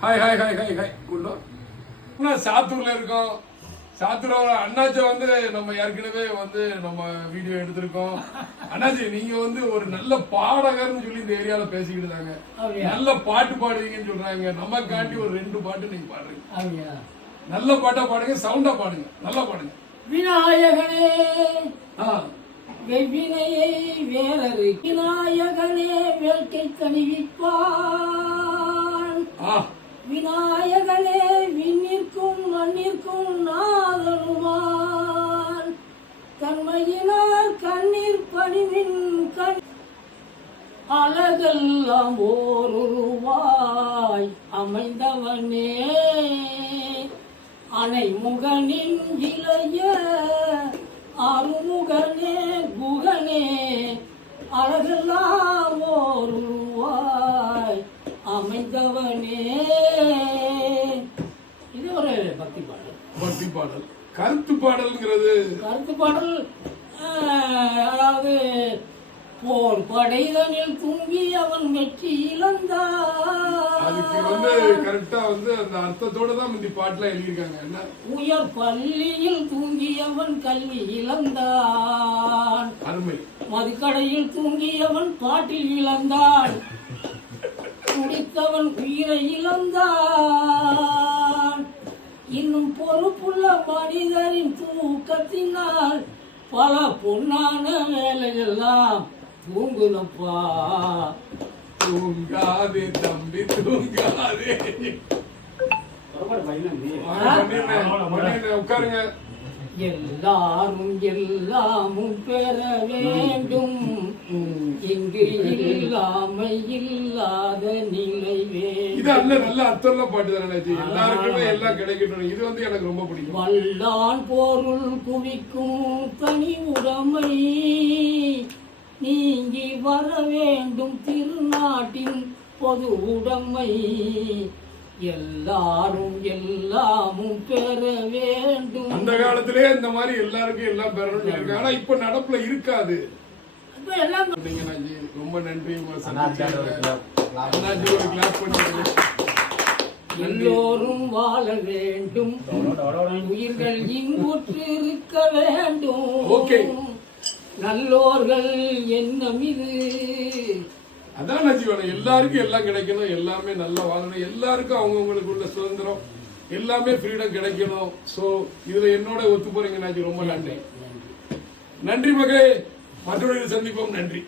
Hi hi hi hi hi குள்ளோ சாத்தூர்ல இருக்கோம். சாத்தூர் அண்ணாச்சி வந்து நம்ம ஏற்கனவே வந்து நம்ம வீடியோ எடுத்திருக்கோம். அண்ணாச்சி நீங்க வந்து ஒரு நல்ல பாடகர்னு சொல்லி இந்த ஏரியால பேசிக்கிட்டு இருந்தாங்க. நல்ல பாட்டு பாடுவீங்கன்னு சொல்றாங்க. நமக்காண்டி ஒரு 2 பாட்டு நீங்க பாடுறீங்க. நல்ல பாட்டா பாடுங்க, சவுண்டா பாடுங்க, நல்லா பாடுங்க. விநாயகனே வெவ்வினையை வேறறு விநாயகனே வேட்கை தணிவிப்பான். விநாயகனே விண்ணிற்கும் மண்ணிற்கும் நாதனுமான். தன்மையினார் கண்ணீர் பணிவின் கண் அழகெல்லாம் ஓருருவாய் அமைந்தவனே. அனைமுகனின் இளைய அருமுகனே குகனே அழகெல்லாம் ஓருருவாய் அமைந்தவனே. இது ஒரு பக்தி பாடல். பக்தி பாடல். கருத்து பாடல்ங்கிறது கருத்து பாடல் அதாவது போர் படைதனில் தூங்கி அவன் வெற்றி இழந்தான். அதுக்கு வந்து கரெக்டா வந்து அந்த அர்த்தத்தோட தான் இந்த பாட்டுல எழுதியிருக்காங்க. என்ன உயர் பள்ளியில் தூங்கியவன் கல்வி இழந்தான். அருமை. மதுக்கடையில் தூங்கியவன் பாட்டில் இழந்தான். குடித்தவன் உயிரை இழந்தான். இன்னும் பொறுப்புள்ள மனிதரின் தூக்கத்தினால் பல பொன்னான வேலையெல்லாம் தூங்குனப்பா. தூங்காதே தம்பி தூங்காதே. உட்காருங்க. எல்லாரும் எல்லாமும் பெற வேண்டும். இங்கு இல்லாமை இல்லாத நிலை வேண்டும். இது அல்ல நல்ல அர்த்தம் பாட்டு தானே. எல்லாருக்குமே எல்லாம் கிடைக்கட்டும். இது வந்து எனக்கு ரொம்ப பிடிக்கும். வல்லான் பொருள் குவிக்கும் தனி உடைமை நீங்கி வர வேண்டும் திருநாட்டின் பொது உடைமை. எல்லாரும் எல்லாமும் பெற வேண்டும். அந்த காலத்திலே இந்த மாதிரி எல்லாருக்கும் எல்லாம் பெறணும். ஆனா இப்ப நடப்புல இருக்காது. ரொம்ப நன்றி. எல்லோரும் வாழ வேண்டும். உயிர்கள் இன்புற்று இருக்க வேண்டும். நல்லோர்கள் எண்ணம் இது. அதான் ஜீவனம். எல்லாருக்கும் எல்லாம் கிடைக்கணும். எல்லாமே நல்லா வாழணும். எல்லாருக்கும் அவங்கவுங்களுக்கு உள்ள சுதந்திரம் எல்லாமே ஃப்ரீடம் கிடைக்கணும். சோ இதுல என்னோட ஒத்து போறீங்க. ரொம்ப நன்றி. நன்றி மகளே. மற்றொரு சந்திப்போம். நன்றி.